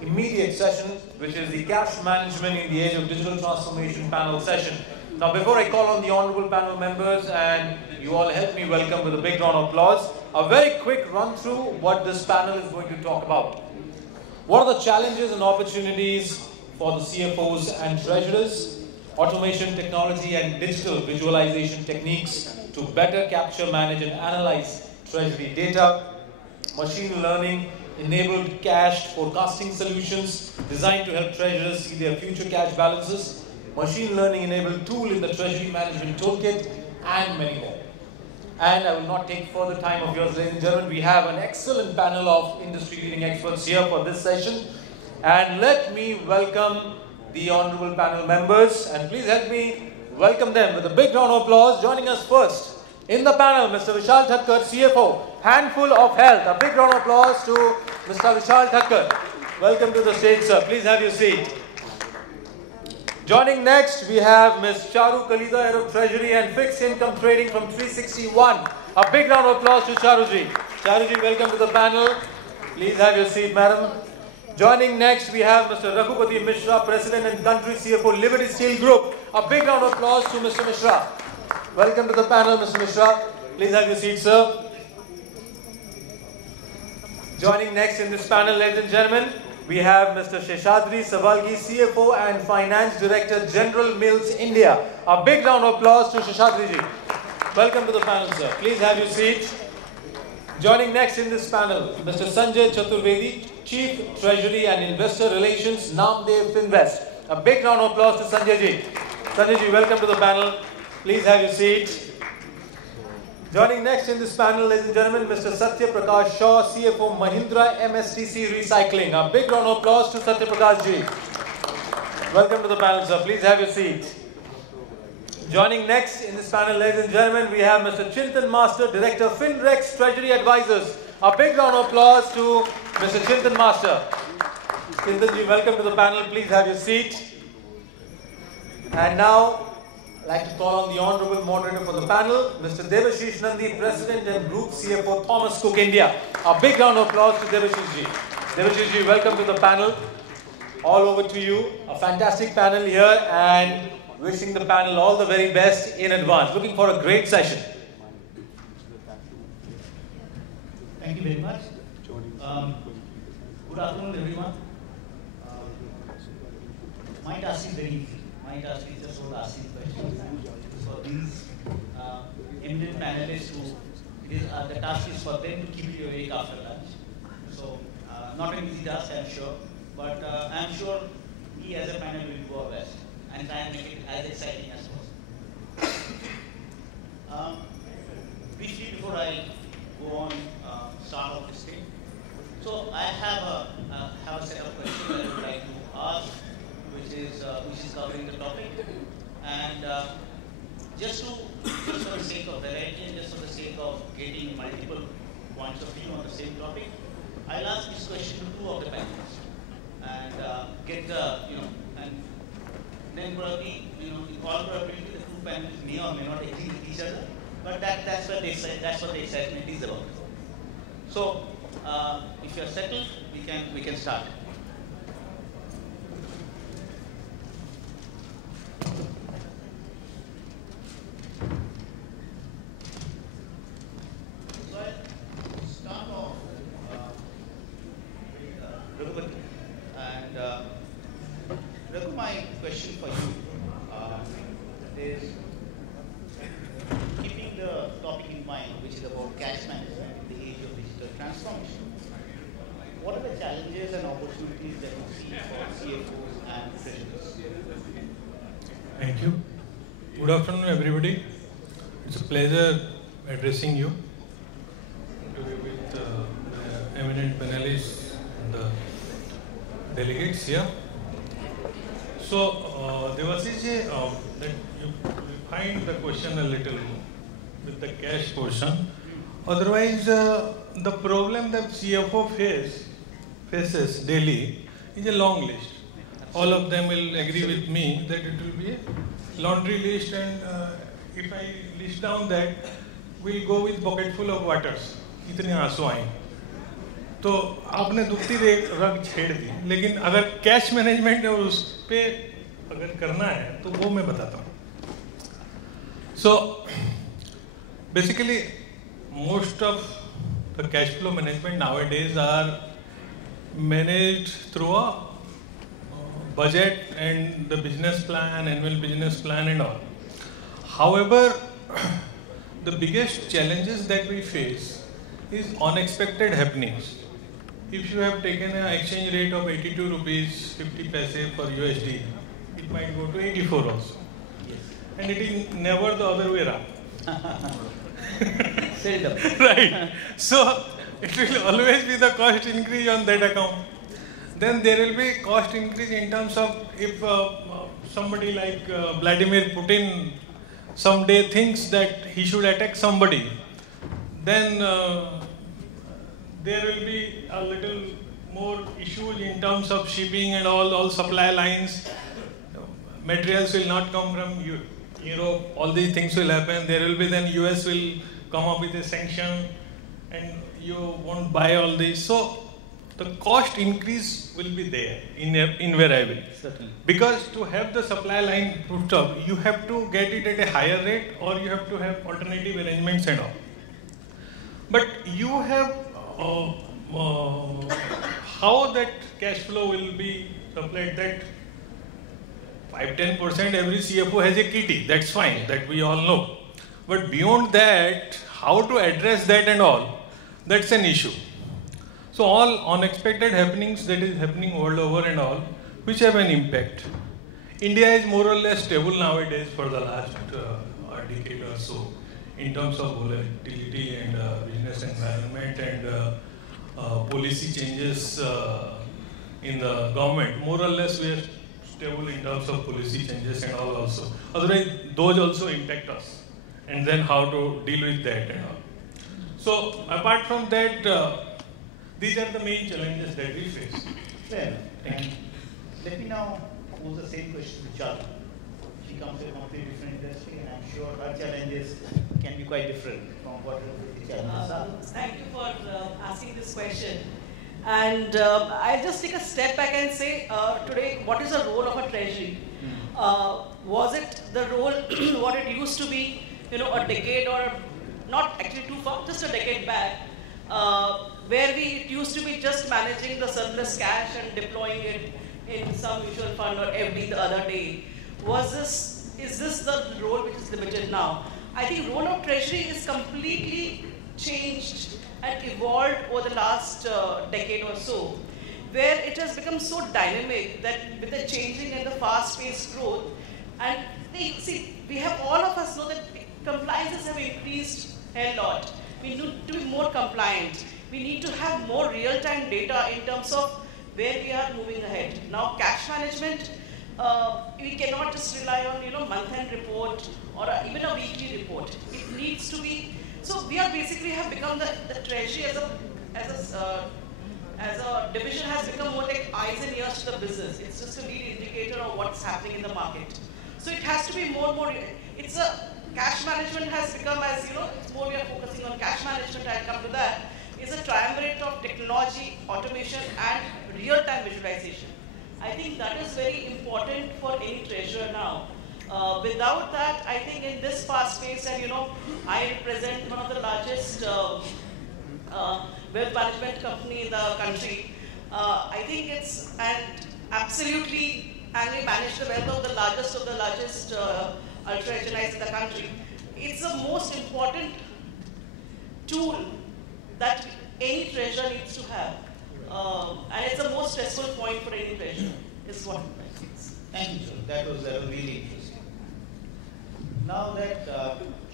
immediate session, which is the Cash Management in the Age of Digital Transformation panel session. Now, before I call on the honorable panel members and you all help me welcome with a big round of applause, a very quick run through what this panel is going to talk about. What are the challenges and opportunities for the CFOs and treasurers? Automation technology and digital visualization techniques to better capture, manage and analyze treasury data. Machine learning enabled cash forecasting solutions designed to help treasurers see their future cash balances. Machine learning enabled tool in the treasury management toolkit, and many more. And I will not take further time of yours, ladies and gentlemen. We have an excellent panel of industry-leading experts here for this session. And let me welcome the honorable panel members. And please help me welcome them with a big round of applause. Joining us first in the panel, Mr. Vishal Thakkar, CFO, Handful of Health. A big round of applause to Mr. Vishal Thakkar. Welcome to the stage, sir. Please have your seat. Joining next, we have Ms. Charu, Kalita, Head of Treasury and Fixed Income Trading from 361. A big round of applause to Charuji. Charuji, welcome to the panel. Please have your seat, madam. Joining next, we have Mr. Raghupati Mishra, President and Country CFO, Liberty Steel Group. A big round of applause to Mr. Mishra. Welcome to the panel, Mr. Mishra. Please have your seat, sir. Joining next in this panel, ladies and gentlemen, we have Mr. Sheshadri, Savalgi, CFO and Finance Director, General Mills, India. A big round of applause to Sheshadri ji. Welcome to the panel, sir. Please have your seat. Joining next in this panel, Mr. Sanjay Chaturvedi, Chief Treasury and Investor Relations, Namdev, Finvest. A big round of applause to Sanjay ji. Sanjay ji, welcome to the panel. Please have your seat. Joining next in this panel, ladies and gentlemen, Mr. Satya Prakash Shaw, CFO, Mahindra MSTC Recycling. A big round of applause to Satya Prakash ji. Welcome to the panel, sir. Please have your seat. Joining next in this panel, ladies and gentlemen, we have Mr. Chintan Master, Director, Finrex Treasury Advisors. A big round of applause to Mr. Chintan Master. Chintan ji, welcome to the panel. Please have your seat. And now, I'd like to call on the honorable moderator for the panel, Mr. Debasis Nandy, President and Group CFO, Thomas Cook India. A big round of applause to Debasis ji. Debasis ji, welcome to the panel. All over to you. A fantastic panel here and wishing the panel all the very best in advance. Looking for a great session. Thank you very much. Good afternoon, everyone. My task is very easy. My task is just about asking questions. So these eminent panelists who, the task is for them to keep you awake after lunch. So not an easy task, I'm sure. But I'm sure we as a panel will do our best and try and make it as exciting as possible. Briefly before I go on, start off this thing. So I have a set of questions that I would like to ask, which is covering the topic, and just for the sake of variety and just for the sake of getting multiple points of view on the same topic, I'll ask this question to two of the panelists and get the and then probably in all probability the two panelists may or may not agree with each other, but that's what the excitement is about. So if you are settled, we can start. So I'll start off with Raghupati. And Raghu, my question for you is, keeping the topic in mind, which is about cash management in the age of digital transformation, what are the challenges and opportunities that you see for CFOs and treasurers? Thank you. Good afternoon, everybody. It's a pleasure addressing you today with the eminent panelists and the delegates here. So, Debasis, that you find the question a little with the cash portion. Otherwise, the problem that CFO faces daily is a long list. All of them will agree with me that it will be a laundry list, and if I list down that, we'll go with bucket full of waters. Itne aansu aaye. तो आपने दूसरी रग छेड़ दी, लेकिन अगर cash management है उस पे अगर करना है तो वो मैं बताता हूँ. So basically most of the cash flow management nowadays are managed through a budget and the business plan, annual business plan and all. However, the biggest challenges that we face is unexpected happenings. If you have taken an exchange rate of 82 rupees 50 paise for USD, it might go to 84 also. And it is never the other way around. Right. So it will always be the cost increase on that account. Then there will be cost increase in terms of if somebody like Vladimir Putin someday thinks that he should attack somebody, then there will be a little more issues in terms of shipping and all supply lines. Materials will not come from Europe, all these things will happen. There will be then US will come up with a sanction and you won't buy all these. So the cost increase will be there invariably. Certainly. Because to have the supply line put up, you have to get it at a higher rate or you have to have alternative arrangements and all. But you have how that cash flow will be supplied, that 5-10% every CFO has a kitty, that's fine, that we all know. But beyond that, how to address that and all, that's an issue. So all unexpected happenings that is happening world over and all, which have an impact. India is more or less stable nowadays for the last decade or so in terms of volatility and business environment and policy changes in the government. More or less we are stable in terms of policy changes and all also. Otherwise those also impact us. And then how to deal with that and all. So apart from that, these are the main challenges that we face. Well, let me now pose the same question to Charu. She comes from a completely different industry, and I'm sure her challenges can be quite different from what the challenges are. Thank you for asking this question. And I'll just take a step back and say, today, what is the role of a treasury? Was it the role what it used to be, a decade or not actually too far, just a decade back, where it used to be just managing the surplus cash and deploying it in some mutual fund or FD the other day? Is this the role which is limited now? I think role of treasury is completely changed and evolved over the last decade or so, where it has become so dynamic that with the changing and the fast-paced growth, and we have all of us know that compliances have increased a lot. We need to be more compliant. We need to have more real-time data in terms of where we are moving ahead. Now, cash management, we cannot just rely on month-end report or even a weekly report. It needs to be. So we are basically have become the treasury as a division has become more like eyes and ears to the business. It's just a lead indicator of what's happening in the market. So it has to be more. It's a cash management has become, as it's more we are focusing on cash management. I'll come to that. Is a triumvirate of technology, automation, and real-time visualization. I think that is very important for any treasurer now. Without that, I think in this fast pace, and I represent one of the largest wealth management company in the country. I think it's absolutely, and we manage the wealth of the largest ultra HNIs in the country. It's the most important tool that any treasurer needs to have. And it's the most stressful point for any treasurer, is what I think. Thank you, sir. That was really interesting. Now that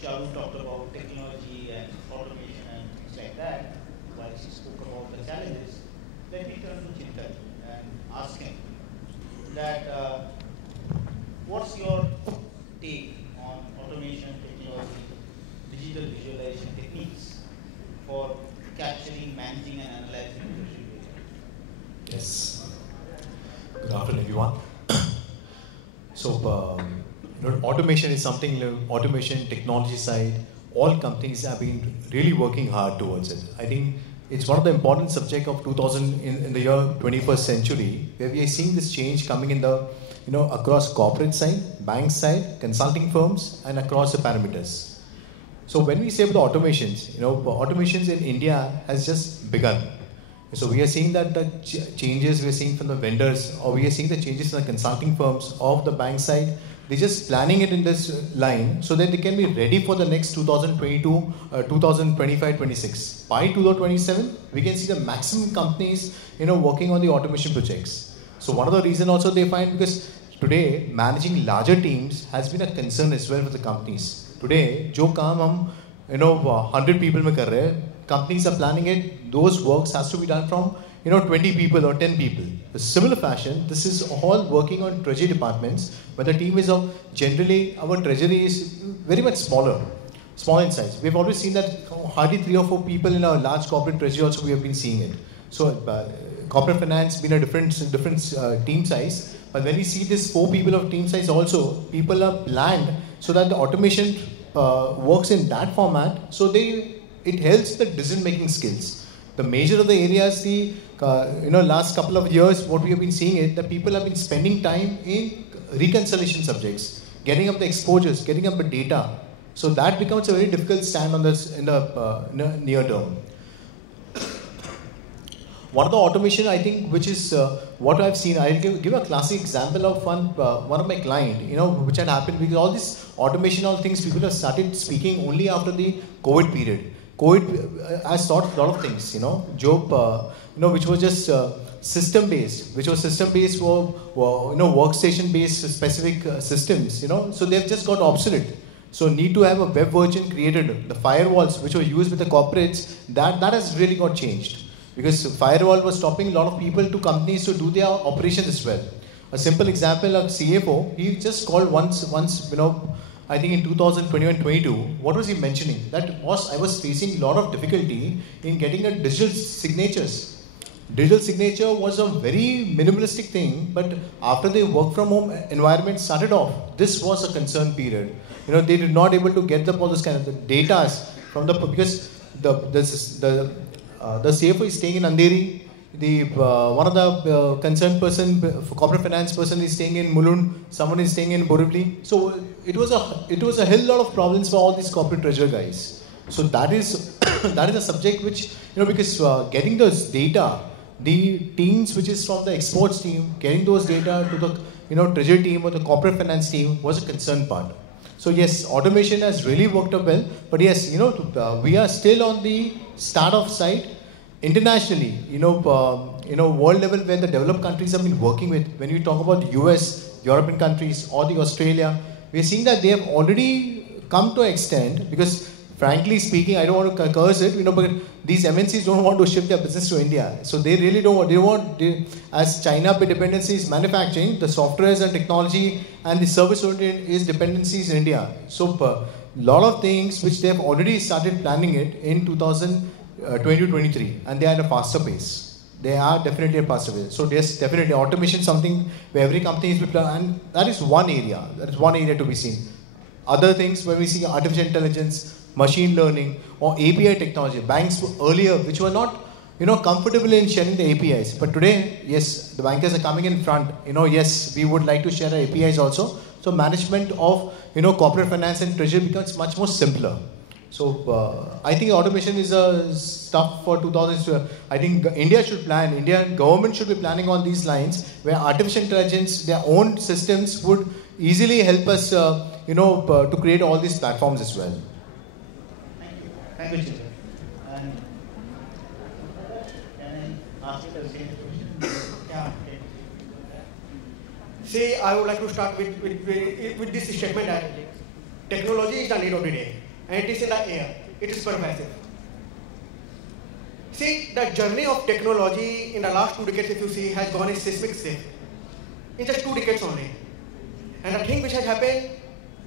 Charu talked about technology and automation and things like that, while she spoke about the challenges, let me turn to Chintan and ask him that what's your take on automation, technology, digital visualization techniques for capturing, managing, and analyzing treasury data? Yes. Good afternoon, everyone. So, automation is something, automation, technology side, all companies have been really working hard towards it. I think it's one of the important subjects of 2000 in the year 21st century, where we are seeing this change coming in the, across corporate side, bank side, consulting firms, and across the parameters. So when we say about the automations, automations in India has just begun. So we are seeing that the changes we are seeing from the vendors, or we are seeing the changes in the consulting firms of the bank side. They're just planning it in this line so that they can be ready for the next 2022, 2025, 26. By 2027, we can see the maximum companies, working on the automation projects. So one of the reasons also they find, because today managing larger teams has been a concern as well for the companies. Today, jo kaam hum, 100 people mein kar rahe, companies are planning it. Those works has to be done from 20 people or 10 people. In similar fashion, this is all working on treasury departments, but the team is of generally, our treasury is very much small in size. We've always seen that hardly 3 or 4 people in our large corporate treasury also we have been seeing it. So corporate finance been a different team size, but when we see this 4 people of team size also, people are planned so that the automation works in that format, so it helps the decision-making skills. The major of the areas, the last couple of years, what we have been seeing is that people have been spending time in reconciliation subjects, getting up the exposures, getting up the data. So that becomes a very difficult stand on this in the near term. One of the automation, I think, which is what I've seen, I'll give a classic example of one of my client, which had happened because all this automation, all things, people have started speaking only after the COVID period. COVID has taught a lot of things, which was just system-based, for, workstation-based specific systems, so they've just got obsolete. So need to have a web version created. The firewalls which were used with the corporates, that has really got changed. Because firewall was stopping a lot of people to companies to do their operations as well. A simple example of CFO, he just called once, I think in 2021-22, what was he mentioning? I was facing a lot of difficulty in getting a digital signatures. Digital signature was a very minimalistic thing, but after the work from home environment started off, this was a concern period. They did not able to get all this kind of the data from because the CFO is staying in Andheri. One of the concerned person, corporate finance person, is staying in Mulund. Someone is staying in Borivali. So it was a hell lot of problems for all these corporate treasurer guys. So that is a subject which because getting those data, the teams which is from the exports team, getting those data to the treasury team or the corporate finance team was a concern part. So yes, automation has really worked up well. But yes, we are still on the start-off side. Internationally, world level where the developed countries have been working with, when we talk about the US, European countries or the Australia, we are seeing that they have already come to an extent, because frankly speaking, I don't want to curse it, but these MNCs don't want to shift their business to India. So they really don't want, as China dependency is manufacturing, the softwares and technology and the service oriented is dependencies in India. So a lot of things which they have already started planning it in 2023, and they are at a faster pace. They are definitely a faster pace. So yes, definitely automation is something where every company is planning, and that is one area. That is one area to be seen. Other things where we see artificial intelligence, machine learning, or API technology. Banks earlier, which were not, comfortable in sharing the APIs, but today, yes, the bankers are coming in front. Yes, we would like to share our APIs also. So management of, corporate finance and treasury becomes much more simpler. So I think automation is a stuff for 2000. I think India should plan. Indian government should be planning on these lines where artificial intelligence, their own systems would easily help us, to create all these platforms as well. Thank you, Chintan. And can I ask you the same question? Yeah. Okay. See, I would like to start with this statement directly. Technology is the need of the day, and it is in the air. It is pervasive. See, the journey of technology in the last 2 decades, if you see, has gone in seismic shift. In just 2 decades only. And the thing which has happened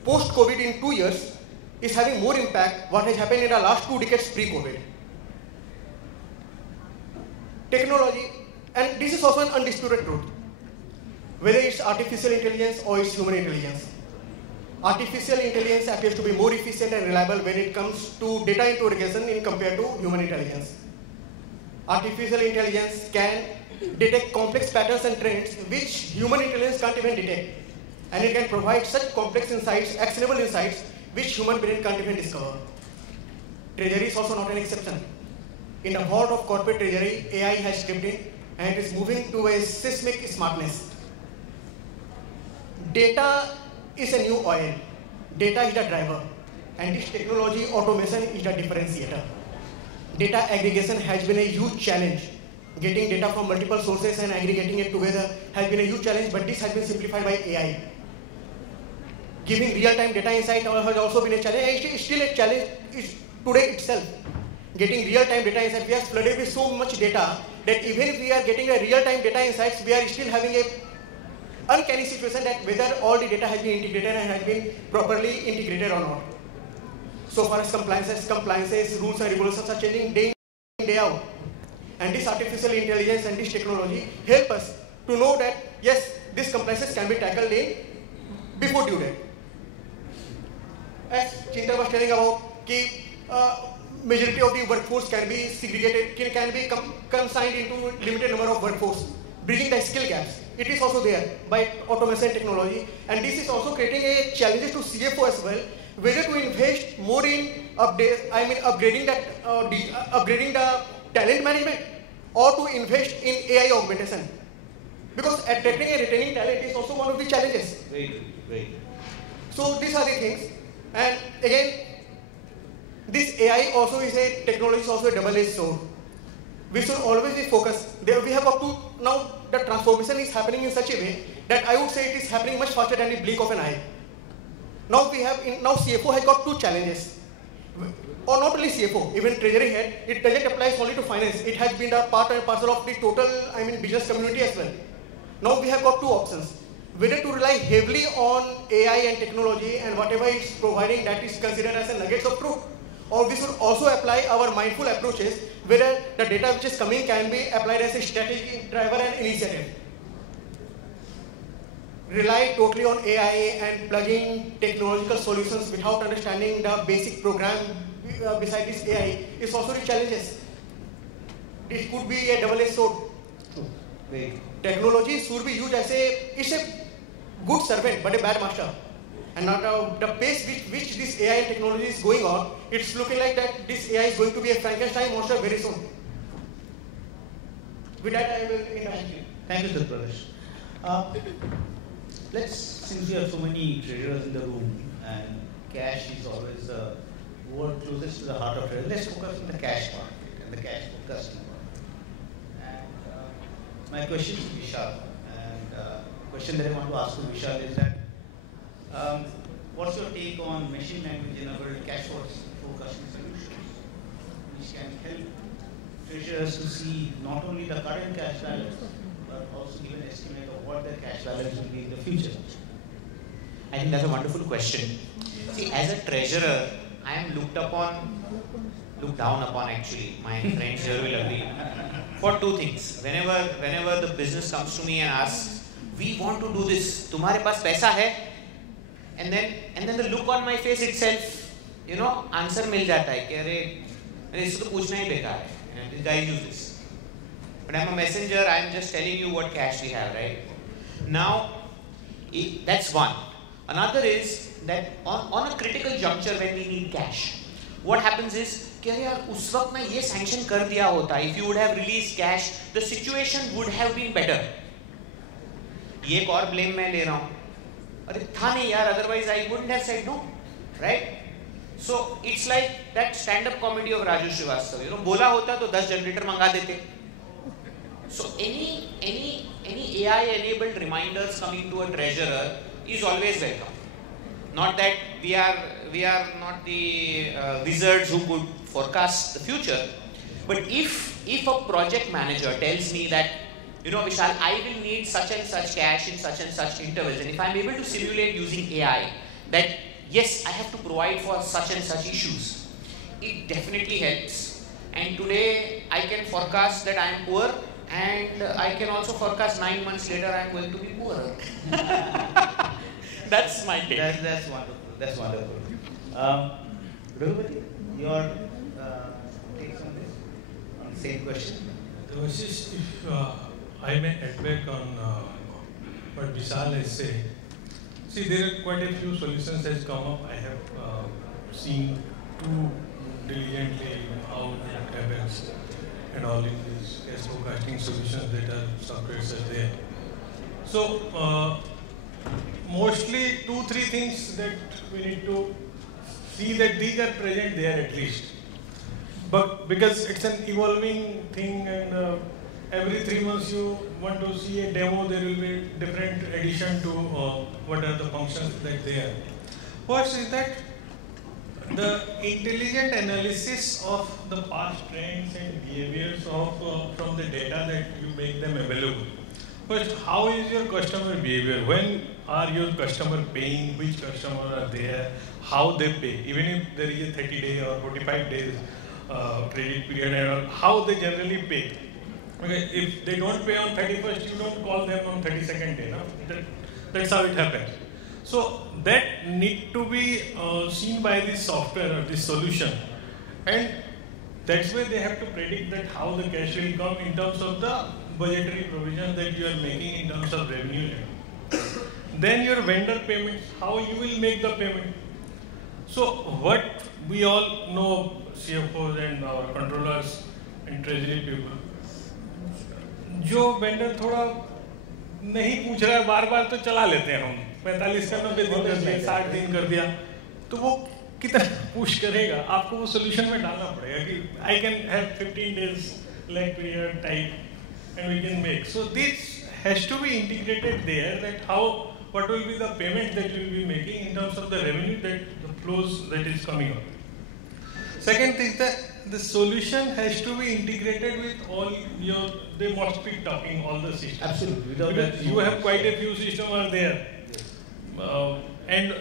post-COVID in 2 years is having more impact what has happened in the last 2 decades pre-COVID. Technology, and this is also an undisputed truth, whether it's artificial intelligence or it's human intelligence. Artificial intelligence appears to be more efficient and reliable when it comes to data interrogation in compared to human intelligence. artificial intelligence can detect complex patterns and trends which human intelligence can't even detect. And it can provide such complex insights, actionable insights, which human brain can't even discover. Treasury is also not an exception. In the world of corporate treasury, AI has stepped in and it is moving to a seismic smartness. Data is a new oil. Data is the driver. And this technology automation is the differentiator. Data aggregation has been a huge challenge. Getting data from multiple sources and aggregating it together has been a huge challenge, but this has been simplified by AI. Giving real-time data insight has also been a challenge. It's still a challenge today itself. Getting real-time data insight, we are flooded with so much data that even if we are getting a real-time data insights, we are still having a uncanny situation that whether all the data has been integrated and has been properly integrated or not. So far as compliances, rules and regulations are changing day in, day out. And this artificial intelligence and this technology help us to know that yes, these compliances can be tackled in before due date. As Chintan was telling about, majority of the workforce can be segregated, can be consigned into limited number of workforce, bridging the skill gaps. It is also there by automation technology, and this is also creating a challenges to CFO as well, whether to invest more in upgrading the talent management or to invest in AI augmentation. Because attracting and retaining talent is also one of the challenges. Very. So these are the things. And again, this AI also is a technology, is also a double-edged sword. We should always be focused. We have up to now the transformation is happening in such a way that I would say it is happening much faster than the blink of an eye. Now CFO has got two challenges. Or not only CFO, even Treasury head, it doesn't apply only to finance. It has been a part and parcel of the total, business community as well. Now we have got two options. Whether to rely heavily on AI and technology and whatever it's providing that is considered as a nuggets of truth. Or we should also apply our mindful approaches whether the data which is coming can be applied as a strategy driver and initiative. Rely totally on AI and plugging technological solutions without understanding the basic program beside this AI is also the challenges. It could be a double-edged sword. Technology should be used as it's a good servant but a bad master. And now the pace which this AI and technology is going on, it's looking like that this AI is going to be a Frankenstein monster very soon. With that, I will invite you. Thank you, Prakash. Since we have so many treasurers in the room, and cash is always the word closest to the heart of treasury, let's focus on the cash market and the cash for customer. And my question to Vishal, and question that I want to ask to Vishal is that, what's your take on machine language-enabled cash forecasting solutions, which can help treasurers to see not only the current cash balance, but also give an estimate of what their cash balance will be in the future? I think that's a wonderful question. See, as a treasurer, I am looked down upon actually. My friends here will agree. For two things. Whenever the business comes to me and asks, we want to do this, तुम्हारे पास पैसा है? And then the look on my face itself, answer मिल जाता है कि अरे इसको तो पूछना ही बेकार है. This guy use this. But I'm a messenger. I'm just telling you what cash we have, right? Now, that's one. Another is that on a critical juncture when we need cash, what happens is कि अरे यार उस वक्त मैं ये sanction कर दिया होता, if you would have released cash, the situation would have been better. ये एक और blame मैं ले रहा हूँ. अरे था नहीं यार, otherwise I wouldn't have said no, right? So it's like that stand-up comedy of Raju Srivastava. बोला होता तो 10 generator मंगा देते. So any AI-enabled reminders coming to a treasurer is always welcome. Not that we are not the wizards who could forecast the future, but if a project manager tells me that, Vishal, I will need such and such cash in such and such intervals, and if I'm able to simulate using AI that yes, I have to provide for such and such issues, it definitely helps. And today I can forecast that I am poor, and I can also forecast 9 months later I am going to be poorer. That's my take. That's wonderful. That's wonderful. Raghupati, your takes on this? On the same question? Debasis, if I may add back on what Vishal has said. See, there are quite a few solutions that come up. I have seen too diligently how it happens and all in these cash forecasting solutions that are softwares are there. So, mostly 2-3 things that we need to see that these are present there at least. But because it's an evolving thing and every 3 months you want to see a demo, there will be different addition to what are the functions that they are. First is that the intelligent analysis of the past trends and behaviors of from the data that you make them available. First, how is your customer behavior? When are your customer paying? Which customer are there? How they pay? Even if there is a 30-day or 45 days credit period, and how they generally pay. Okay, if they don't pay on 31st, you don't call them on 32nd day. No? That's how it happens. So that need to be seen by this software or this solution, and that's why they have to predict that how the cash will come in terms of the budgetary provision that you are making in terms of revenue. Then your vendor payments, how you will make the payment. So what we all know, CFOs and our controllers and treasury people, जो vendor थोड़ा नहीं पूछ रहा है बार-बार तो चला लेते हैं हम 45 का 90 दिन कर दिया 60 दिन कर दिया तो वो कितना पुश करेगा आपको वो सॉल्यूशन में डालना पड़ेगा कि I can have 15 days lag period type and we can make. So this has to be integrated there, that how, what will be the payment that you will be making in terms of the revenue, that the flows that is coming up. Second thing, the solution has to be integrated with all your, they must be talking all the systems. Absolutely. Without because that, you have quite a few systems are there. And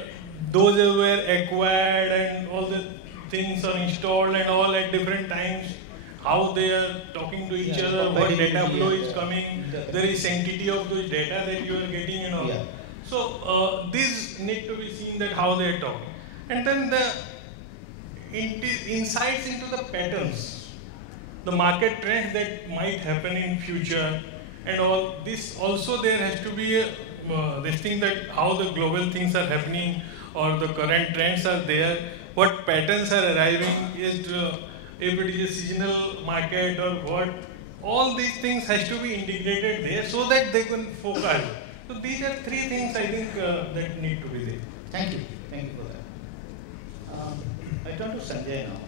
those were acquired and all the things are installed and all at different times. How they are talking to each other, what data flow is coming, there is sanctity of those data that you are getting and all. So these need to be seen that how they are talking. And then the insights into the patterns, the market trends that might happen in future and all. This also there has to be this thing that how the global things are happening or the current trends are there, what patterns are arriving, is if it is a seasonal market or what, all these things has to be integrated there so that they can focus. So these are three things I think that need to be there. Thank you for that. I turn to Sanjay now.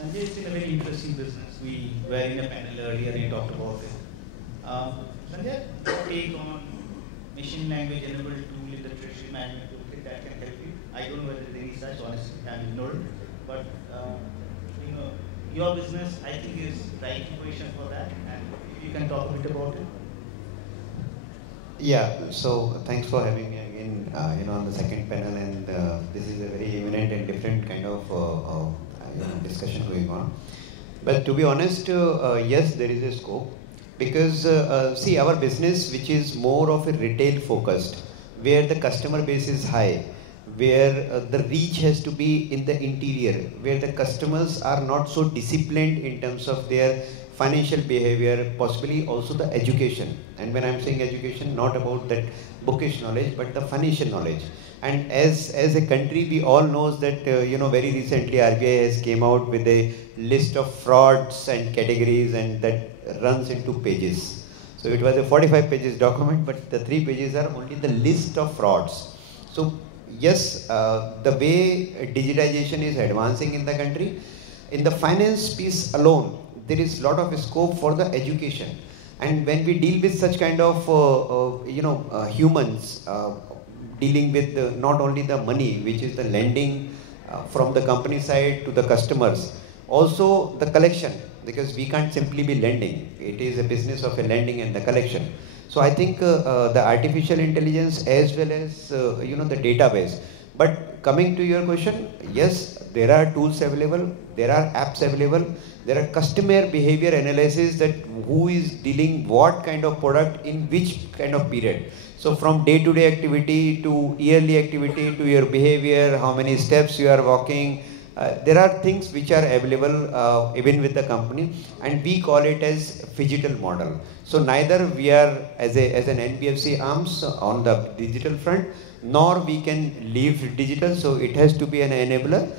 And Sanjay is in a very interesting business. We were in a panel earlier, he talked about it. Sanjay, your take on machine language enabled tool in the treasury management toolkit that can help you? I don't know whether there is such, honestly, I'm ignorant. But you know, your business, I think, is right equation for that. And if you can talk a bit about it. Yeah, so thanks for having me again, on the second panel, and this is a very eminent and different kind of discussion going on. But to be honest, yes, there is a scope, because see, our business, which is more of a retail focused, where the customer base is high, where the reach has to be in the interior, where the customers are not so disciplined in terms of their financial behavior, possibly also the education. And when I'm saying education, not about that bookish knowledge, but the financial knowledge. And as a country, we all knows that, very recently RBI has came out with a list of frauds and categories, and that runs into pages. So it was a 45 pages document, but the 3 pages are only the list of frauds. So yes, the way digitization is advancing in the country, in the finance piece alone, there is a lot of scope for the education. And when we deal with such kind of, humans, dealing with not only the money, which is the lending from the company side to the customers, also the collection, because we can't simply be lending. It is a business of a lending and the collection. So I think the artificial intelligence as well as, the database. But coming to your question, yes, there are tools available, there are apps available, there are customer behavior analysis, that who is dealing what kind of product in which kind of period. So from day-to-day activity to yearly activity to your behavior, how many steps you are walking, there are things which are available even with the company, and we call it as phygital model. So neither we are as an NBFC arms on the digital front, nor we can leave digital, so it has to be an enabler.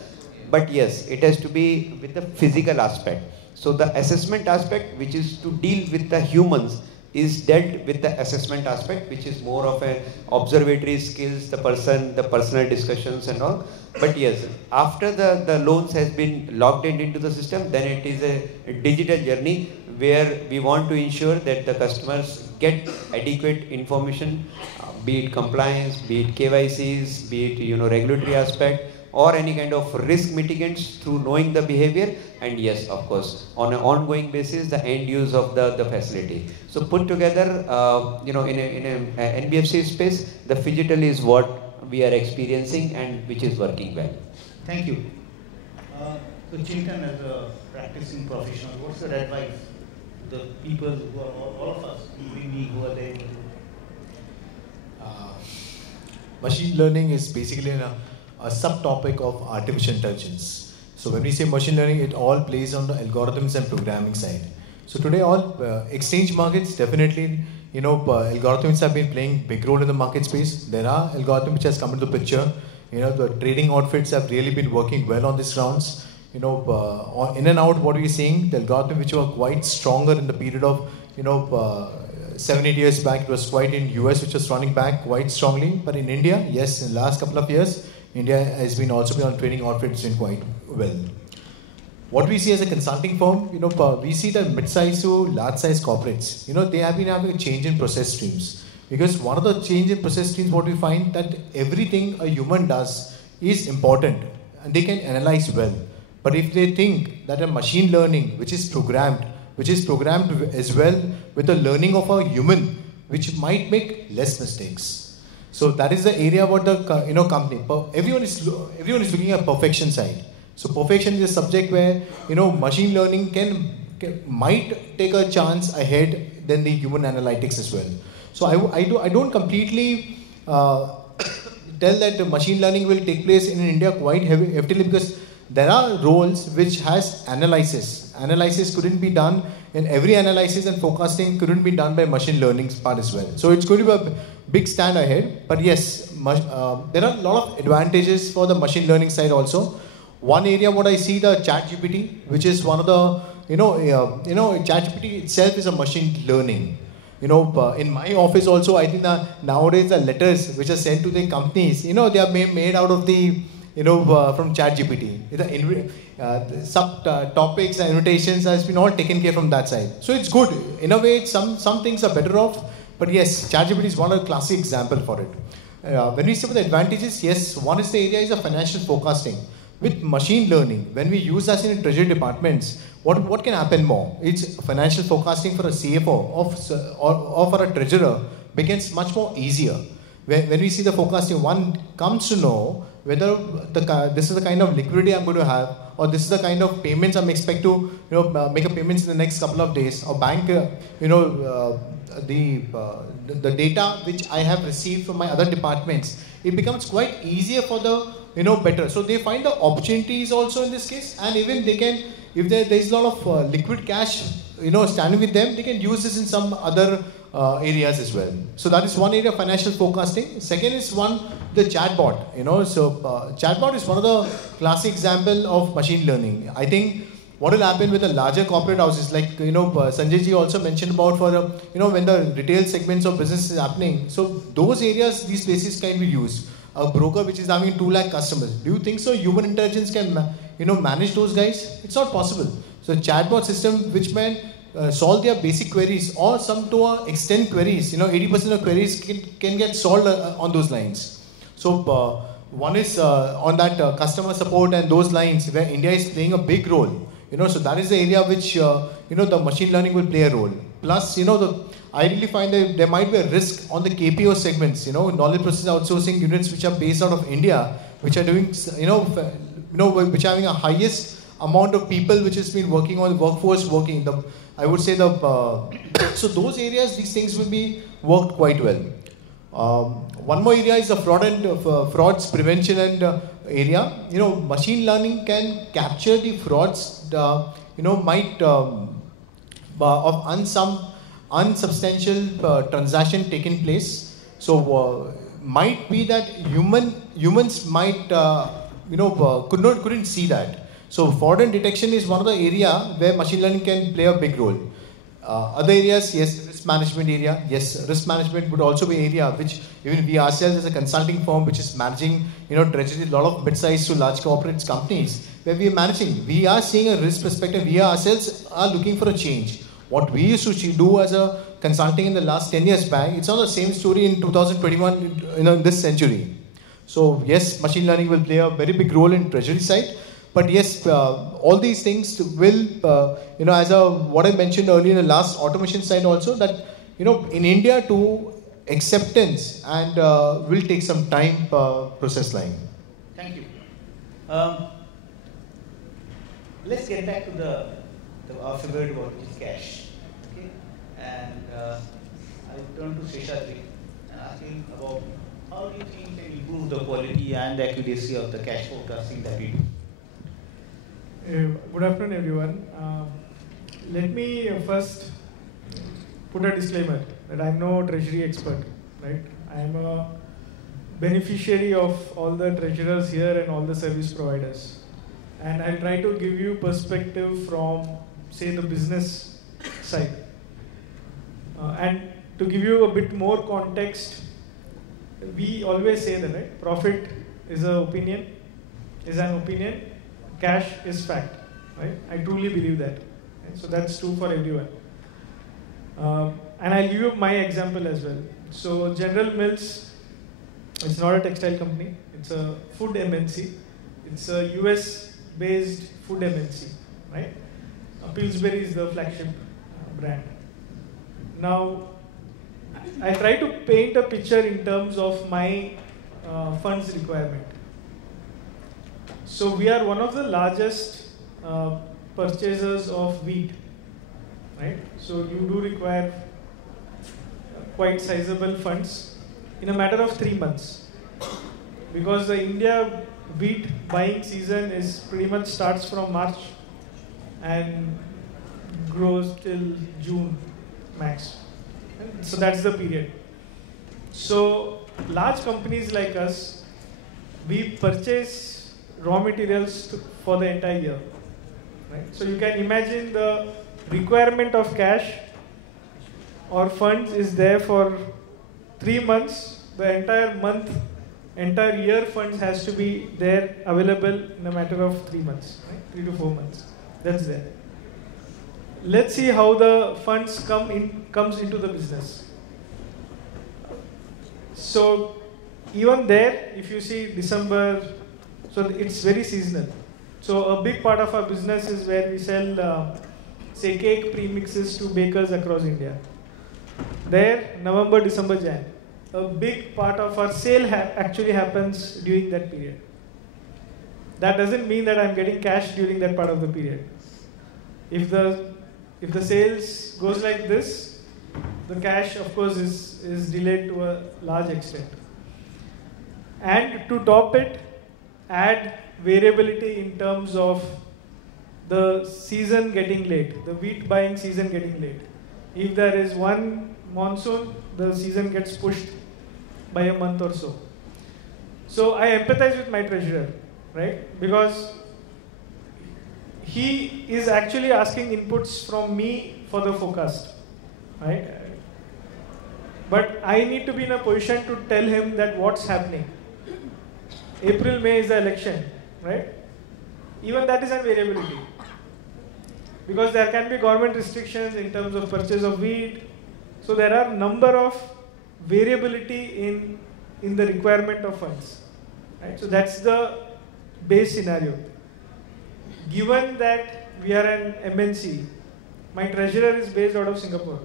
But yes, it has to be with the physical aspect. So the assessment aspect, which is to deal with the humans, is dealt with the assessment aspect, which is more of an observatory skills, the personal discussions and all. But yes, after the loans has been logged into the system, then it is a digital journey where we want to ensure that the customers get adequate information, be it compliance, be it KYCs, be it regulatory aspect, or any kind of risk mitigants through knowing the behavior, and yes, of course, on an ongoing basis, the end use of the facility. So put together, in a NBFC space, the phygital is what we are experiencing and which is working well. Thank you. So Chintan, as a practicing professional, what's your advice to the people who are all of us, including me, who are there? Machine learning is basically a subtopic of artificial intelligence. So when we say machine learning, it all plays on the algorithms and programming side. So today all exchange markets, definitely, algorithms have been playing big role in the market space. There are algorithms which has come into the picture. The trading outfits have really been working well on these rounds. In and out, what we're seeing, the algorithm which were quite stronger in the period of, 7-8 years back, it was quite in US, which was running back quite strongly. But in India, yes, in the last couple of years, India has also been on trading outfits doing quite well. What we see as a consulting firm, we see that mid-size to large-size corporates, they have been having a change in process streams. Because one of the change in process streams, what we find that everything a human does is important and they can analyze well. But if they think that a machine learning, which is programmed as well with the learning of a human, which might make less mistakes. So that is the area what the company. Everyone is looking at perfection side. So perfection is a subject where machine learning might take a chance ahead than the human analytics as well. So I don't completely tell that machine learning will take place in India quite heavily, because there are roles which has analysis. Analysis couldn't be done in every analysis, and forecasting couldn't be done by machine learning part as well. So it's going to be a big stand ahead. But yes, there are a lot of advantages for the machine learning side also. One area what I see, the ChatGPT, which is one of the, ChatGPT itself is a machine learning. In my office also, I think that nowadays the letters which are sent to the companies, they are made out of the, from ChatGPT. The subtopics and annotations has been all taken care from that side. So it's good. In a way, some things are better off. But yes, ChatGPT is one of the classic example for it. When we see the advantages, yes, one is the area is of financial forecasting. With machine learning, when we use that in treasury departments, what can happen more? It's financial forecasting for a CFO or for a treasurer becomes much more easier. When we see the forecasting, one comes to know whether this is the kind of liquidity I'm going to have, or this is the kind of payments I'm expect to make a payments in the next couple of days, or bank the data which I have received from my other departments. It becomes quite easier for the better. So they find the opportunities also in this case, and even they can, if there is a lot of liquid cash standing with them, they can use this in some other areas as well. So that is one area of financial forecasting. Second is the chatbot. So chatbot is one of the classic example of machine learning. I think what will happen with the larger corporate houses, like Sanjay ji also mentioned about for when the retail segments of business is happening. So those areas, these places can be used. A broker which is having 2 lakh customers. Do you think so? Human intelligence can manage those guys? It's not possible. So chatbot system which can solve their basic queries, or some to extent queries. 80% of queries can get solved on those lines. So one is on that customer support and those lines where India is playing a big role. So that is the area which the machine learning will play a role. Plus, I really find that there might be a risk on the KPO segments, knowledge process outsourcing units which are based out of India, which are doing, which are having a highest amount of people which has been working on the workforce working. I would say so those areas, these things will be worked quite well. One more area is the frauds prevention and area, machine learning can capture the frauds, might of some unsubstantial transaction taking place. So might be that humans might couldn't see that. So fraud detection is one of the area where machine learning can play a big role. Other areas, yes, risk management area. Yes, risk management would also be an area which even we ourselves as a consulting firm which is managing, treasury, a lot of mid-sized to large corporate companies where we are managing. We are seeing a risk perspective. We ourselves are looking for a change. What we used to do as a consulting in the last 10 years back, it's not the same story in 2021, in this century. So yes, machine learning will play a very big role in treasury side. But yes, all these things will, as what I mentioned earlier in the last automation side also, that, in India to acceptance and will take some time process line. Thank you. Let's get back to our favorite word, which is cash. Okay? And I turn to Sheshadri and ask him about how do you think can improve the quality and the accuracy of the cash forecasting that we do? Good afternoon, everyone. Let me first put a disclaimer that I'm no treasury expert, right? I'm a beneficiary of all the treasurers here and all the service providers. And I'll try to give you perspective from, say, the business side. And to give you a bit more context, we always say that, right? Profit is an opinion, cash is fact, right? I truly believe that. Right? So that's true for everyone. And I'll give you my example as well. So General Mills, it's not a textile company, it's a food MNC. It's a US-based food MNC, right? Pillsbury is the flagship brand. Now, I try to paint a picture in terms of my funds requirement. So we are one of the largest purchasers of wheat, right? So you do require quite sizable funds in a matter of 3 months, because the India wheat buying season is pretty much starts from March and grows till June max. So that's the period. So large companies like us, we purchase raw materials for the entire year, right? So you can imagine the requirement of cash or funds is there for 3 months. The entire year funds has to be there available in a matter of 3 months, right? 3 to 4 months. That's there. Let's see how the funds comes into the business. So even there, if you see December, so it's very seasonal. So a big part of our business is where we sell, say, cake premixes to bakers across India. There, November, December, Jan. A big part of our sale actually happens during that period. That doesn't mean that I'm getting cash during that part of the period. If the sales goes like this, the cash, of course, is delayed to a large extent. And to top it, add variability in terms of the season getting late, the wheat buying season getting late. If there is one monsoon, the season gets pushed by a month or so. So I empathize with my treasurer, right? Because he is actually asking inputs from me for the forecast, right? But I need to be in a position to tell him that what's happening. April, May is the election, right? Even that is a variability. Because there can be government restrictions in terms of purchase of wheat. So there are number of variability in the requirement of funds, right? So that's the base scenario. Given that we are an MNC, my treasurer is based out of Singapore.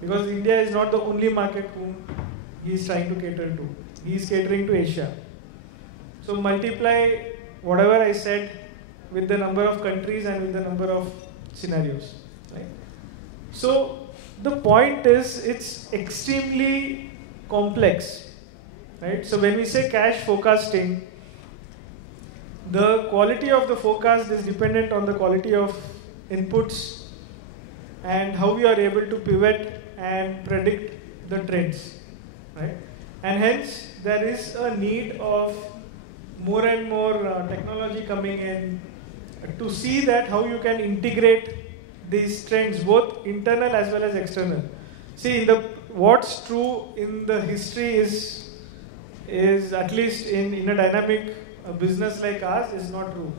Because India is not the only market whom he is trying to cater to. He is catering to Asia. So multiply whatever I said with the number of countries and with the number of scenarios, right? So the point is, it's extremely complex, right? So when we say cash forecasting, the quality of the forecast is dependent on the quality of inputs and how we are able to pivot and predict the trends, right? And hence there is a need of more and more technology coming in to see that how you can integrate these trends, both internal as well as external. See, what's true in the history is at least in a dynamic business like ours is not true,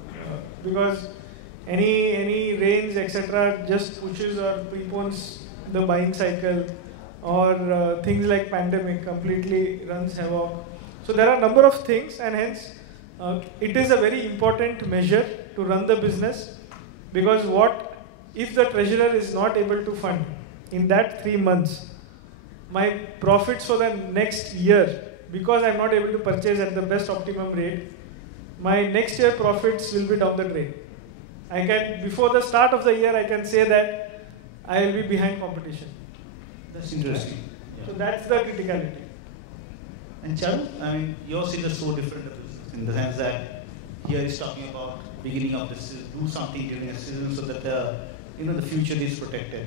because any rains etc. just pushes or prepones the buying cycle, or things like pandemic completely runs havoc. So there are a number of things, and hence it is a very important measure to run the business, because what if the treasurer is not able to fund in that 3 months, my profits for the next year, because I am not able to purchase at the best optimum rate, my next year profits will be down the drain. I can, before the start of the year, I can say that I will be behind competition. That's interesting. So that's the criticality. And Charu, I mean, yours is so different in the sense that here is talking about beginning of this, do something during a season so that the future is protected.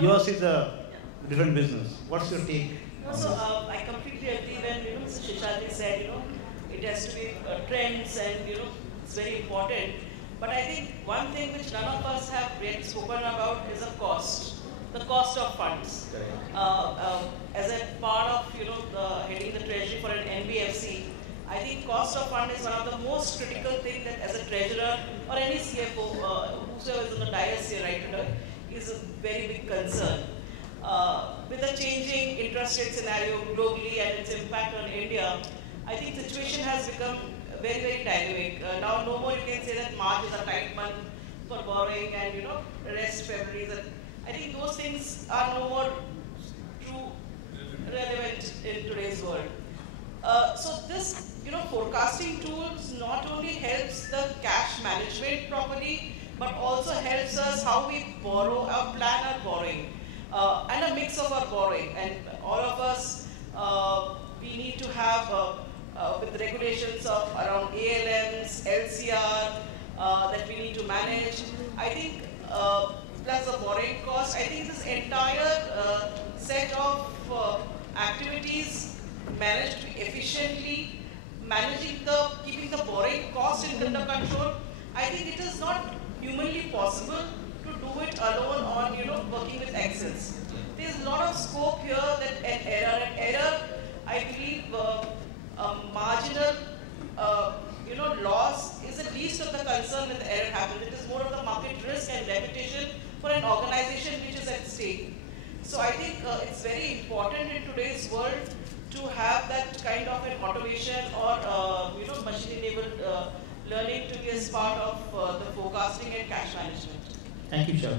Yours is a different business. What's your take? No, so I completely agree when Mr. Sheshadri said it has to be trends and it's very important. But I think one thing which none of us have really spoken about is the cost of funds. As a part of heading the treasury for an NBFC, I think cost of fund is one of the most critical things that as a treasurer or any CFO, whosoever is in the dais here right now, is a very big concern. With the changing interest rate scenario globally and its impact on India, I think the situation has become very, very dynamic. Now no more you can say that March is a tight month for borrowing and rest February. I think those things are no more true relevant in today's world. So this forecasting tools not only helps the cash management properly, but also helps us how we borrow, plan our borrowing, and a mix of our borrowing. And all of us, we need to have, with regulations of around ALMs, LCR, that we need to manage. I think, plus the borrowing cost, I think this entire set of activities managed efficiently, keeping the borrowing cost under control. I think it is not humanly possible to do it alone on working with Excels. There is a lot of scope here that an error, I believe, a marginal loss is the least of the concern when the error happens. It is more of the market risk and reputation for an organization which is at stake. So I think it's very important in today's world to have that kind of an automation or machine-enabled learning to be as part of the forecasting and cash management. Thank you, Charu.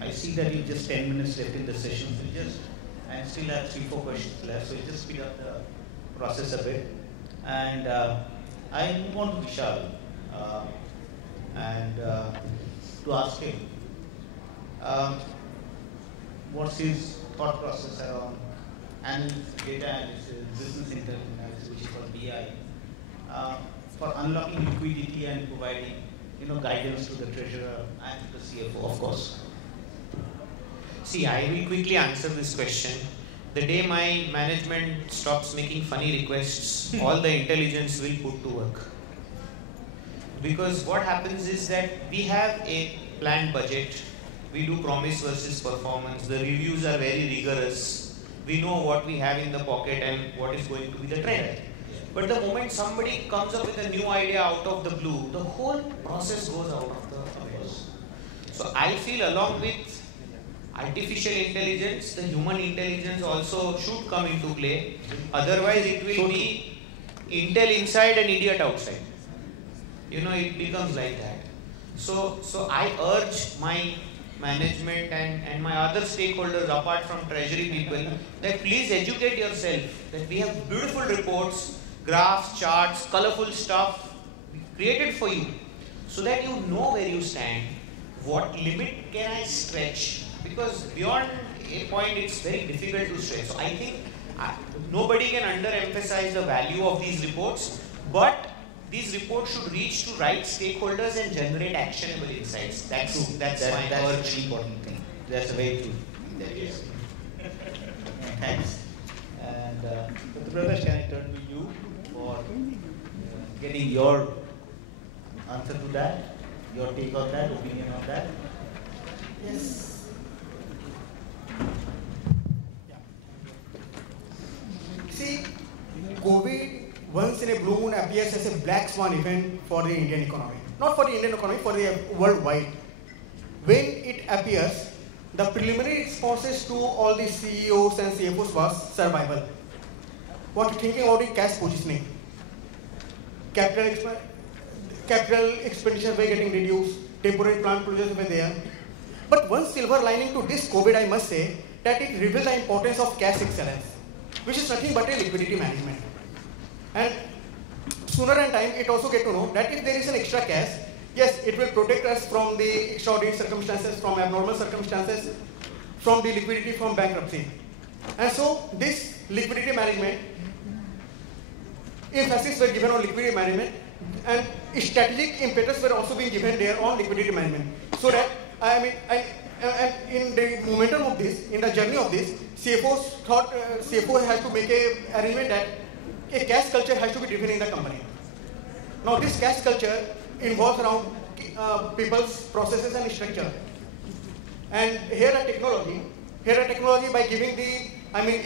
I see that you just 10 minutes left in the session. I still have 3-4 questions left, so just speed up the process a bit. And I move on to Vishal and to ask him what's his thought process around data analysis, business intelligence, which is called BI, for unlocking liquidity and providing guidance to the treasurer and to the CFO, of course. See, I will quickly answer this question. The day my management stops making funny requests, all the intelligence will put to work. Because what happens is that we have a planned budget, we do promise versus performance, the reviews are very rigorous, we know what we have in the pocket and what is going to be the trend. But the moment somebody comes up with a new idea out of the blue, the whole process goes out of the course. So I feel along with artificial intelligence, the human intelligence also should come into play. Otherwise it will be intel inside and idiot outside. It becomes like that. So I urge my management and my other stakeholders apart from treasury people that please educate yourself, that we have beautiful reports, graphs, charts, colorful stuff created for you so that you know where you stand, what limit can I stretch, because beyond a point it's very difficult to stretch. So I think nobody can underemphasize the value of these reports, but these reports should reach to right stakeholders and generate actionable insights. That's my very important thing. That's a very true thing that is. Thanks. And Prakash, can I turn to you for getting your answer to that, your take on that, opinion on that? Yes. Yeah. See, COVID once in a blue moon appears as a black swan event for the Indian economy. Not for the Indian economy, for the worldwide. When it appears, the preliminary responses to all the CEOs and CFOs was survival. What thinking about the cash positioning? Capital expenditure were getting reduced, temporary plant closures were there. But one silver lining to this COVID, I must say, that it revealed the importance of cash excellence, which is nothing but a liquidity management. And sooner than time, it also get to know that if there is an extra cash, yes, it will protect us from the extraordinary circumstances, from abnormal circumstances, from the liquidity from bankruptcy. And so this liquidity management, emphasis were given on liquidity management, and strategic impetus were also being given there on liquidity management. So that, I mean, in the momentum of this, in the journey of this, CFOs thought, CFO has to make a arrangement that a cash culture has to be driven in the company. Now this cash culture involves around people's processes and structure. And here a technology by giving the,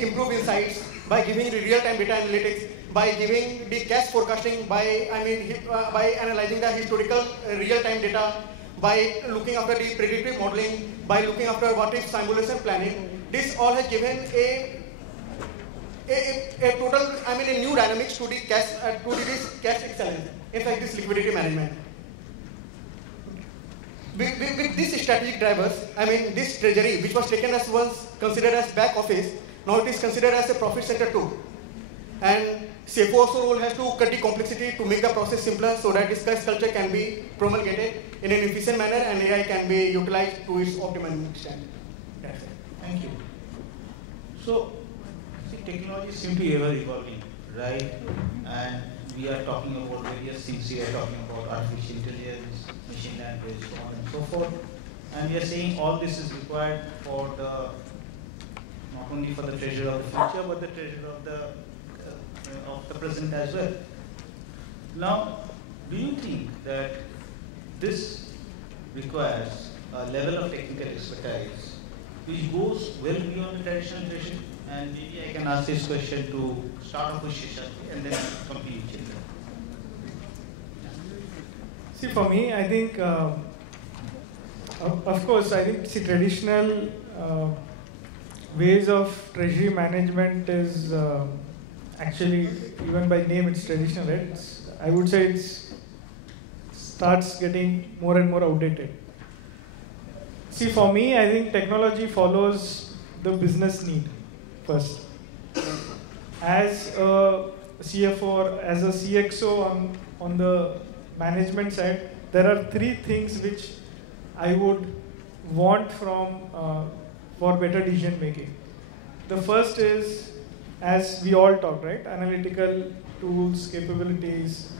improved insights, by giving the real-time data analytics, by giving the cash forecasting, by analyzing the historical real-time data, by looking after the predictive modeling, by looking after what if simulation planning. This all has given a total, a new dynamics to the cash, to this cash excellence. In fact, this liquidity management. With these strategic drivers, this treasury, which was taken as once considered as back office, now it is considered as a profit center too. And CFO also role has to cut the complexity to make the process simpler so that this cash culture can be promulgated in an efficient manner and AI can be utilized to its optimum extent. That's it. Thank you. So, see, technology seems to be ever evolving, right? And we are talking about various things. We are talking about artificial intelligence, machine language, so on and so forth. And we are saying all this is required for the, not only for the treasure of the future, but the treasure of the present as well. Now, do you think that this requires a level of technical expertise which goes well beyond the traditional treasury? And maybe I can ask this question to start off with Sheshadri and then come to you, Chintan. See, for me, I think, of course, I think traditional ways of treasury management is actually, even by name, it's traditional, right? I would say it starts getting more and more outdated. See, for me, I think technology follows the business need first. As a CFO or as a CXO on the management side, there are three things which I would want from for better decision making. The first is, as we all talk, right? Analytical tools, capabilities,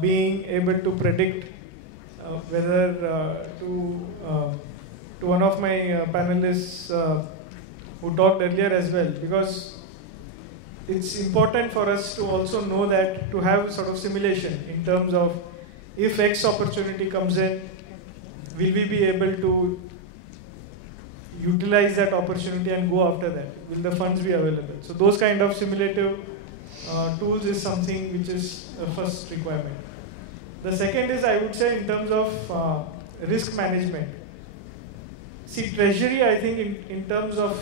being able to predict whether to one of my panelists who talked earlier as well, because it's important for us to also know that to have sort of simulation in terms of if X opportunity comes in, will we be able to utilize that opportunity and go after that? Will the funds be available? So those kind of simulative tools is something which is a first requirement. The second is, I would say, in terms of risk management. See, treasury, I think in terms of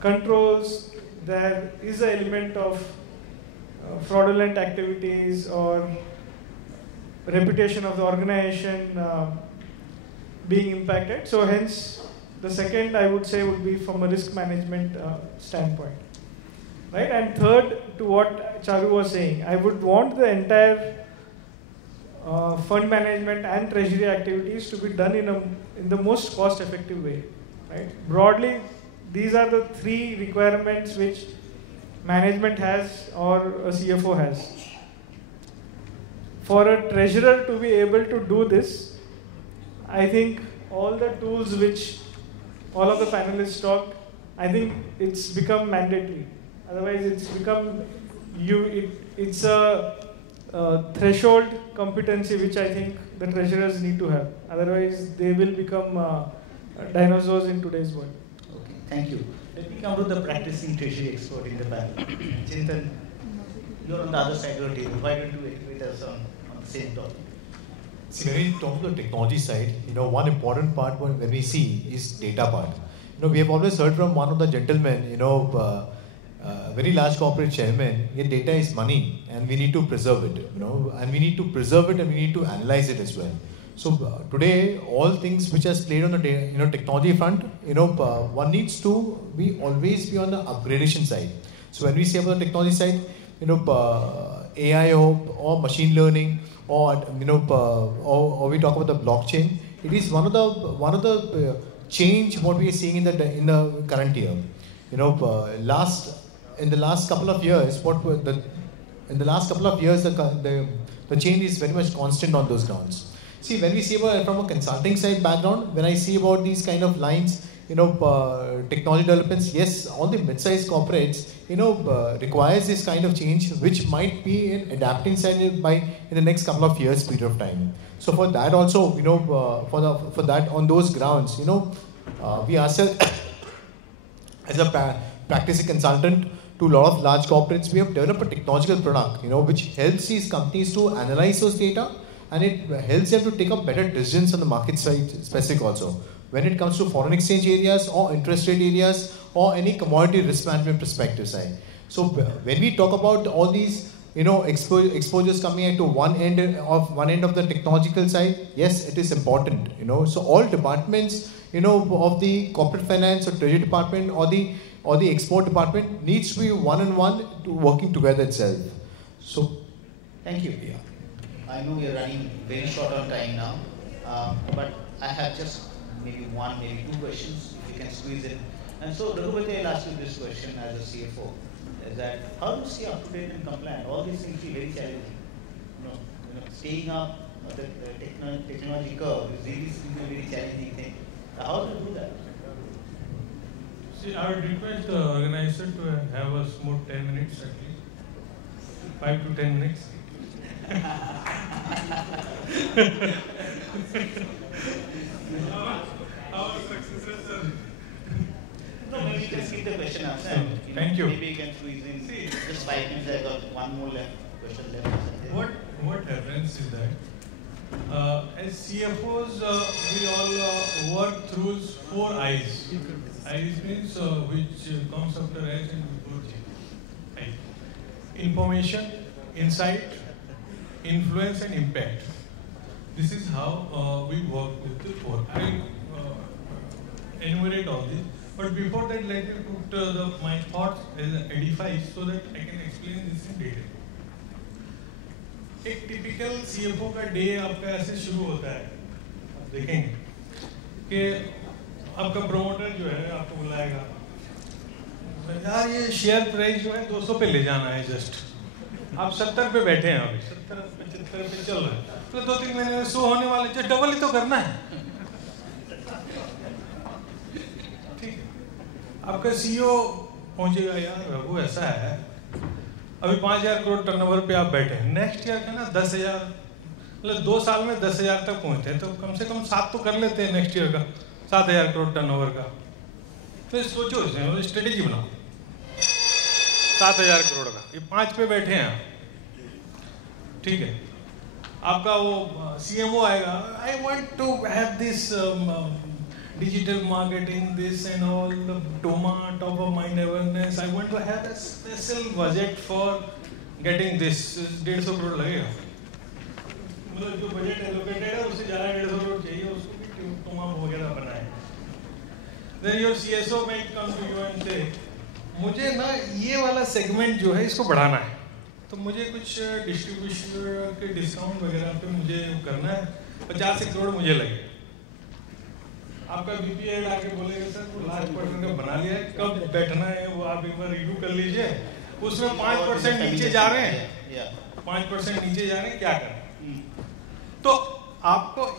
controls, there is an element of fraudulent activities or reputation of the organization being impacted. So hence, the second I would say would be from a risk management standpoint. Right? And third, to what Charu was saying, I would want the entire fund management and treasury activities to be done in the most cost-effective way. Right? Broadly, these are the three requirements which management has or a CFO has. for a treasurer to be able to do this, I think all the tools which all of the panelists talked, I think it's become mandatory. Otherwise, it's become it's a threshold competency which I think the treasurers need to have. Otherwise, they will become dinosaurs in today's world. Okay, thank you. Let me come to the practicing treasury expert in the panel. Chintan, you're on the other side of the table. Why don't you educate us on the same topic? See, when we talk about the technology side, one important part when we see is data part. We have always heard from one of the gentlemen, very large corporate chairman, data is money and we need to preserve it, and we need to preserve it and we need to analyze it as well. So today, all things which has played on the technology front, one needs to always be on the upgradation side. So when we say about the technology side, AI or machine learning or we talk about the blockchain, it is one of the change what we are seeing in the current year. In the last couple of years, the change is very much constant on those grounds. See, when we see about from a consulting side background, when I see about these kind of lines, technology developments, yes, all the mid-sized corporates, requires this kind of change, which might be in adapting side in the next couple of years period of time. So for that also, for that on those grounds, we ourselves as a practicing consultant to a lot of large corporates, we have developed a technological product, which helps these companies to analyze those data, and it helps them to take up better decisions on the market side specific also. When it comes to foreign exchange areas or interest rate areas or any commodity risk management perspective side. So when we talk about all these, exposures coming into one end of the technological side, yes, it is important. So all departments, of the corporate finance or treasury department or the export department needs to be one-on-one working together itself. So, thank you. Yeah. I know we are running very short on time now, but I have just maybe two questions if you can squeeze in. And so, Raghupati, I'll ask you this question as a CFO: is that how do you stay up to date and compliant? All these things feel very challenging. Staying up the technology curve is really a very challenging thing. How do you do that? See, I would request the organizer to have a smooth 10 minutes at least. 5 to 10 minutes. Our successors are... No, maybe you can skip the question answer. Thank you. Maybe you can squeeze in just 5 minutes. I got one more question left. What happens is that as CFOs, we all work through 4 I's. I's means which comes after S and before G. Information, insight, influence and impact. This is how we work with the 4. I enumerate all this. But before that, let me put my thoughts as an edifice so that I can explain this in detail. एक typical CFO का day आपका ऐसे शुरू होता है, आप देखेंगे कि आपका प्रोमोटर जो है आपको बुलाएगा, यार ये शेयर प्राइस जो है 200 पे ले जाना है, जस्ट आप 70 पे बैठे हैं, अभी 70 75 पे चल रहा है, तो 2-3 महीने में 100 होने वाले, जो डबल ही तो करना है, ठीक है। आपका सीईओ पहुंचेगा, यार रघु ऐसा है, अभी 5,000 करोड़ टर्नओवर पे आप बैठे हैं, नेक्स्ट ईयर का ना 10,000, मतलब 2 साल में 10,000 तक पहुंचते हैं, तो कम से कम 7 तो कर लेते हैं नेक्स्ट ईयर का, 7,000 करोड़ टर्नओवर का। तो सोचो इसमें स्ट्रेटेजी बनाओ 7,000 करोड़ का, ये 5 पे बैठे हैं, ठीक है। आपका वो सीएमओ आएगा, I want to have this digital marketing, this and all, the DOMA, top of mind awareness. I want to have a special budget for getting this. 150 crore लगेगा, मतलब जो बजट एलोकेटेड है उससे ज़्यादा 150 करोड़ चाहिए, उसको भी DOMA वगैरह बनाए। Then your CSO might come to you and say, मुझे ना ये वाला सेगमेंट जो है इसको बढ़ाना है, तो मुझे कुछ डिस्ट्रीब्यूशन के डिस्काउंट वगैरह पे मुझे करना है, 50 करोड़ मुझे लगेगा। आपका बीपीए आके बोलेगा सर वो लास्ट क्वार्टर का बना लिया है, कब बैठना है वो आप एक बार रिव्यू कर लीजिए, उसमें 5% नीचे जा रहे हैं, 5% नीचे जा रहे हैं, क्या करें? So,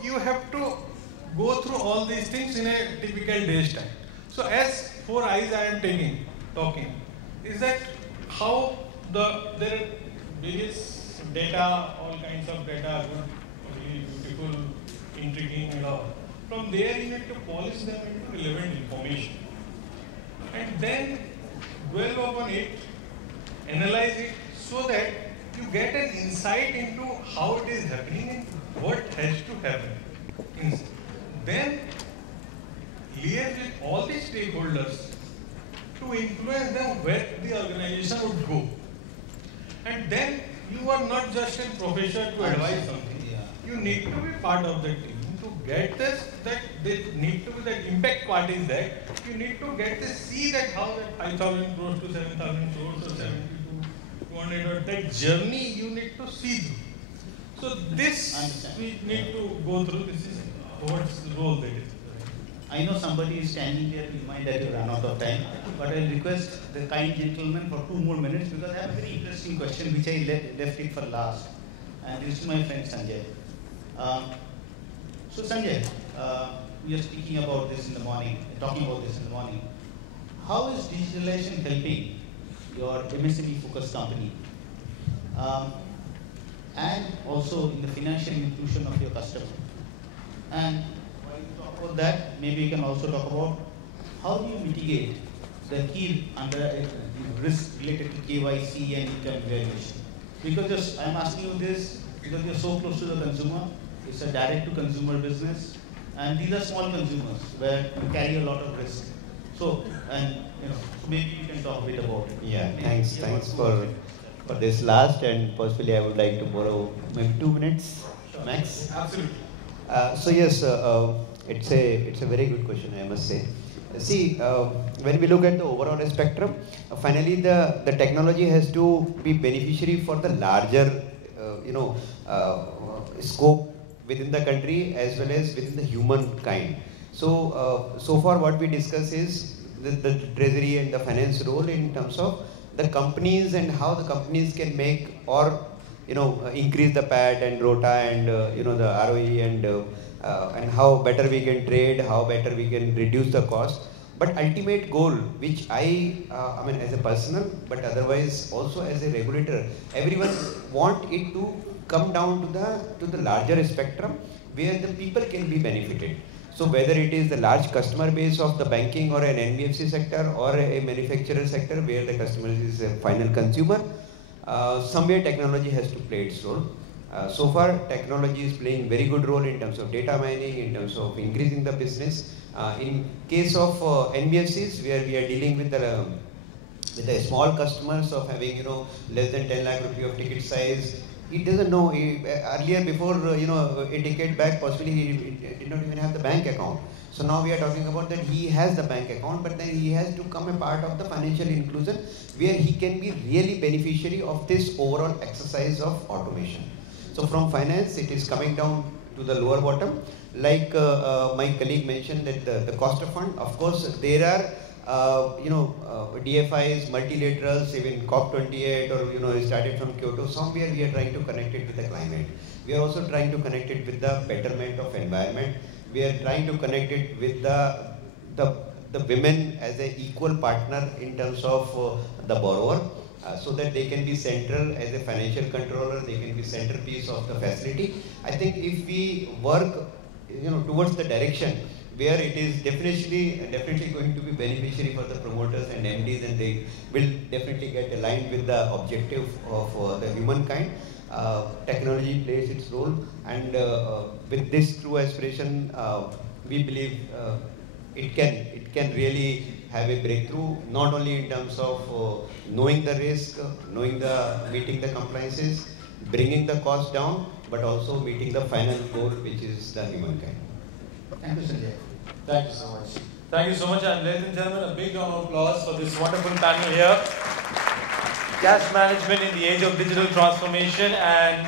you have to go through all these things in a typical day's time. So, as 4 eyes I am talking, is that how there are various data, all kinds of data, good, really beautiful, intriguing and all. From there you need to polish them into relevant information. And then dwell upon it, analyze it so that you get an insight into how it is happening and what has to happen. Then liaise with all the stakeholders to influence them where the organization would go. And then you are not just a professor to advise something. You need to be part of the team. To get this, that there need to be that impact part is that you need to get to see that how that 5,000 crores to 7,000 crores or 70 to 200 or that journey you need to see through. So this we need to go through. This is what's the role that is. I know somebody is standing there to remind that you run out of time, but I'll request the kind gentleman for 2 more minutes because I have a very interesting question which I left it for last. And this is my friend Sanjay. So Sanjay, we are speaking about this in the morning, talking about this in the morning. How is digitalization helping your MSME focused company? And also in the financial inclusion of your customer? And while you talk about that, maybe you can also talk about how do you mitigate the key risk related to KYC and income evaluation? Because I'm asking you this because you're so close to the consumer. It's a direct-to-consumer business, and these are small consumers where you carry a lot of risk. So, and maybe you can talk a bit about it. Yeah, thanks for this last, and possibly I would like to borrow maybe 2 minutes max. Absolutely. So yes, it's a very good question, I must say. See, when we look at the overall spectrum, finally the technology has to be beneficiary for the larger, scope within the country as well as within the humankind. So, so far what we discuss is the treasury and the finance role in terms of the companies and how the companies can make or increase the PAT and ROTA and the ROE and how better we can trade, how better we can reduce the cost. But ultimate goal, which I mean as a personal, but otherwise also as a regulator, everyone want it to come down to the larger spectrum where the people can be benefited. So whether it is the large customer base of the banking or an NBFC sector or a manufacturer sector where the customer is a final consumer, somewhere technology has to play its role. So far technology is playing very good role in terms of data mining, in terms of increasing the business. In case of NBFCs where we are dealing with the small customers of having less than 10 lakh rupee of ticket size, he doesn't know. Earlier, before a decade back, possibly he did not even have the bank account. So now we are talking about that he has the bank account, but then he has to come a part of the financial inclusion where he can be really beneficiary of this overall exercise of automation. So from finance, it is coming down to the lower bottom. Like my colleague mentioned that the cost of fund, of course, there are DFIs, multilaterals, even COP28 or started from Kyoto. Somewhere we are trying to connect it with the climate. We are also trying to connect it with the betterment of environment. We are trying to connect it with the women as an equal partner in terms of the borrower, so that they can be central as a financial controller, they can be centerpiece of the facility. I think if we work towards the direction where it is definitely going to be beneficiary for the promoters and MDs, and they will definitely get aligned with the objective of the humankind. Technology plays its role, and with this true aspiration, we believe it can really have a breakthrough, not only in terms of knowing the risk, meeting the compliances, bringing the cost down, but also meeting the final goal, which is the humankind. Thank you, Sanjay. Thank you so much. Thank you so much, and ladies and gentlemen, a big round of applause for this wonderful panel here. Cash management in the age of digital transformation, and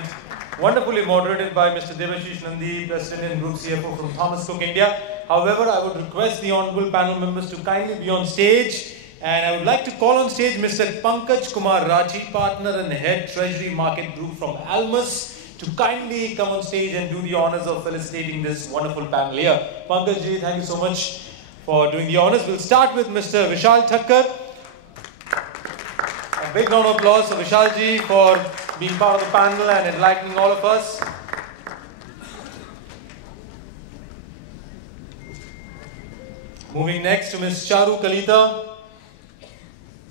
wonderfully moderated by Mr. Debasis, Nandy, President and Group CFO from Thomas Cook India. However, I would request the honorable panel members to kindly be on stage, and I would like to call on stage Mr. Pankaj Kumar Raji, Partner and Head Treasury Market Group from Almus, to kindly come on stage and do the honors of felicitating this wonderful panel here. Pankaj ji, thank you so much for doing the honors. We'll start with Mr. Vishal Thakkar. A big round of applause for Vishal ji for being part of the panel and enlightening all of us. Moving next to Ms. Charu Kalita.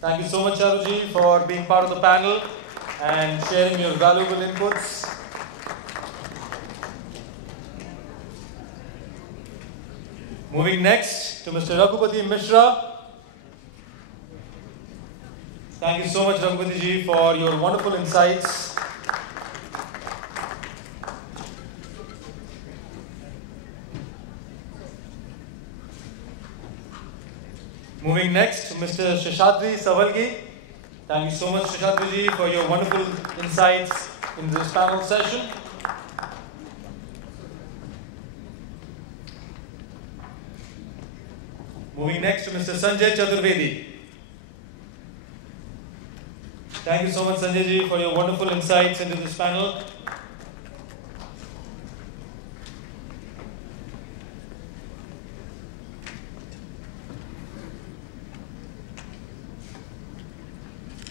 Thank you so much, Charu ji, for being part of the panel and sharing your valuable inputs. Moving next to Mr. Raghupati Mishra. Thank you so much, Raghupati ji, for your wonderful insights. Moving next to Mr. Sheshadri Savalgi. Thank you so much, Sheshadri ji, for your wonderful insights in this panel session. Moving next to Mr. Sanjay Chaturvedi. Thank you so much, Sanjay ji, for your wonderful insights into this panel.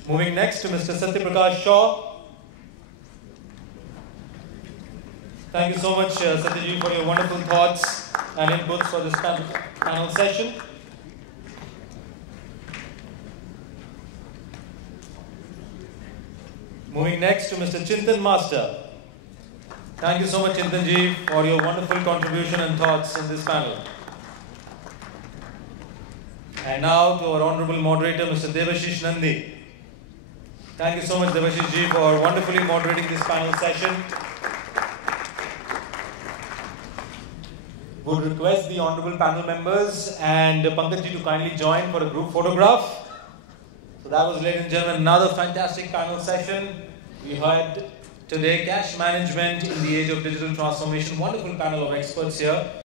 Moving next to Mr. Satya Prakash Shaw. Thank you so much, Satya ji, for your wonderful thoughts and inputs for this panel session. Moving next to Mr. Chintan Master. Thank you so much, Chintan ji, for your wonderful contribution and thoughts in this panel. And now to our honorable moderator, Mr. Debasis Nandy. Thank you so much, Debasis ji, for wonderfully moderating this panel session. Would request the honorable panel members and Pankaj ji to kindly join for a group photograph. So that was, ladies and gentlemen, another fantastic panel session. We heard today cash management in the age of digital transformation. Wonderful panel of experts here.